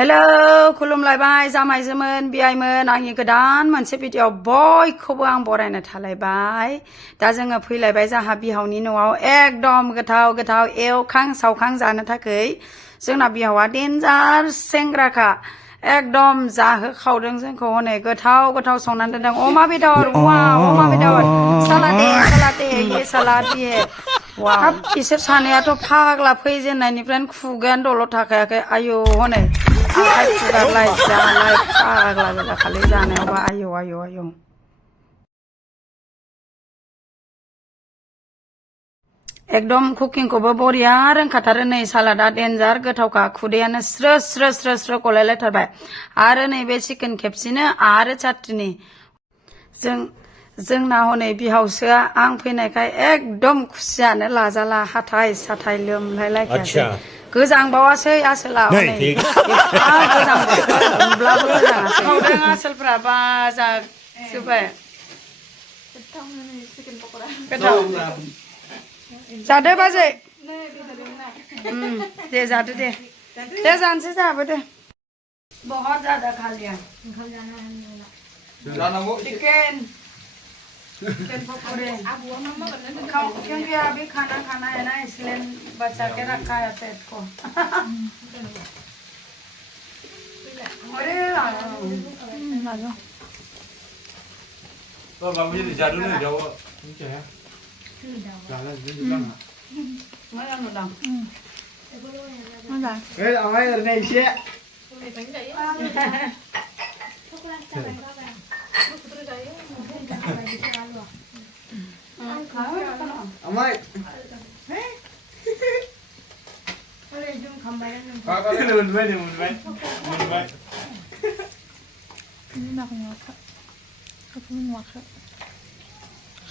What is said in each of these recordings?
Hello, खुलुमलायबाय जामायजोमोन बियायमोन आंनि गोदान मोनसे भिडिअ बयखौबो आं बरायनो थालायबाय दा जोङो फैलायबाय जाहा बिहावनि न'आव एकदम गोथाव गोथाव एवखां सावखां जानो थाखाय जोंना बिहावा डेन्जार सेंग्राखा एकदम जाहोखावदों जोंखौ हनै गोथाव गोथाव संनानै दोनदों अमा बेदर वाव अमा बेदर सालादे सालादे ये सालाद ये वाव बिसोर सानैयाथ' फाग्ला फैजेननायनिफ्रायनो खुगायानो दलद थाखायाखै आयौ हनै आखाय फुगारलाय जालाय फाग्ला गोजा खालि जानायावबा आयौ आयौ आयौ एकदम कुकिंखौबो बरिया रोंखाथारो नै सालादा डेन्जार गोथावखा खुदैयानो स्रो स्रो स्रो स्रो गलायलायथारबाय आरो नैबे चिकेन खेबसेनो आरो चाटनि जोंना हनै बिहावसोआ आं फैनायखाय एकदम खुसियानो लाजाला हाथाय साथाय लोमलायलायखायासै गोजांबावासै आसोला हनै गोजां बोथोर होमब्लाबो गोजाङासै खावदों आसोलफ्रा बाजाजोब्बाय गोथाव जादो बाजै दे जादो दे जानोसै जाबो दे बहुत ज्यादा खा लिया चिकन पकौड़े क्योंकि अभी खाना है ना इसलिए बचा के रखा है पेट को अरे तो बाबू जी जादू नहीं जाओ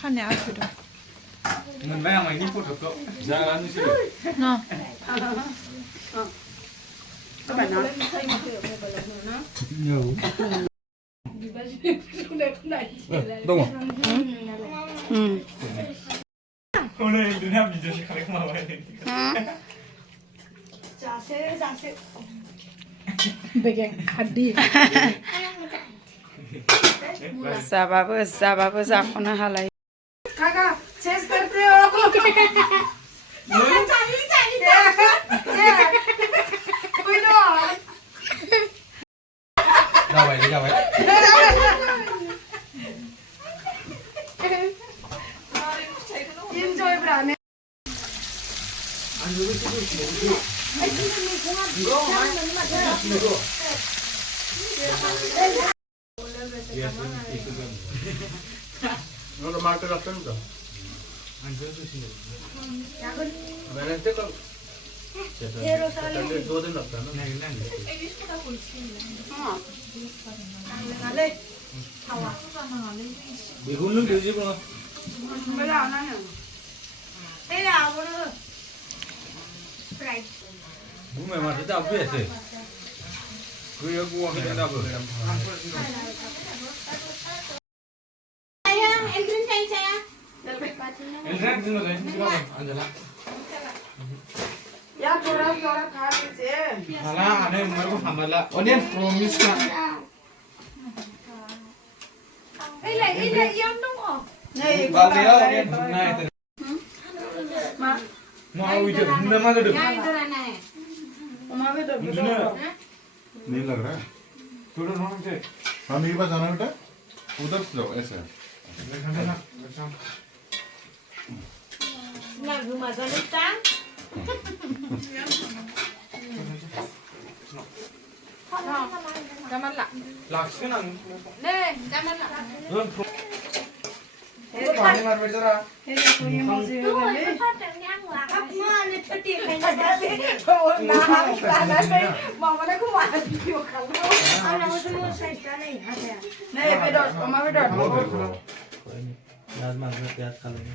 खानाया आखुदों मोनबाय आं माइनि फट'खौ जागानोसै न' दङ ओरै दुनिया भिडिअसो खालामबाय जासे बेगें खाद्दि जाबाबो जाख'नो हालाय काका चेस करते हो जाबाय इन्जय ब्राने No lo marca la punta. मैंने तो कल 2 दिन लगता है ना नहीं बेगुन लोग भेजी बोला बड़ा ना है ए आओ बोलो फ्राइड घूमे मारते तो अब भी ऐसे कोई एक वो है तब या थोड़ा खा लीजिए हाला आने मेरे को हमारा ऑनियन प्रॉमिस का इले यम दङ नहीं बालिया ऑनियन नहीं मां उधर घूमने मत दो उमा भी तो नहीं लग रहा है थोड़ा नॉन से हम ये बात जाना बेटा उधर से जाओ ऐसे ना घुमा जाने ता Jaman lah. लाक्ष्मी ना Ne, jaman lah. पानी मार बैठ जरा ये देखो ये मौजी हो गई नहीं बेटा उमा बेटा प्याज मार प्याज खा लेंगे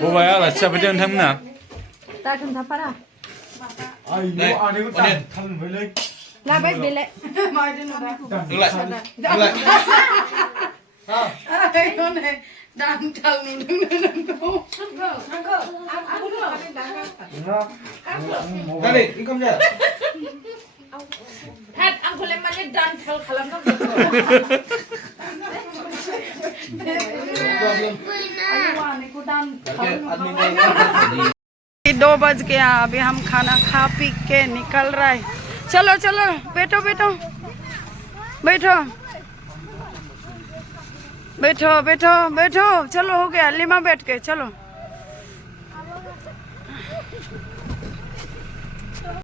वो भाई यार अच्छा बच्चे उन्हें ना Ta kenapa? नहीं आने को टाइम थम बोले Lah baik bele. मार देना Dulai. Ayo nih Dantal nunggu. Kali, ikam je. Hat aku lemane dan hal kalam nak. दो बज गया, अभी हम खाना खा पी के निकल रहे। चलो चलो बैठो बैठो बैठो बैठो बैठो बैठो, चलो हो गया, लिमा बैठ के चलो।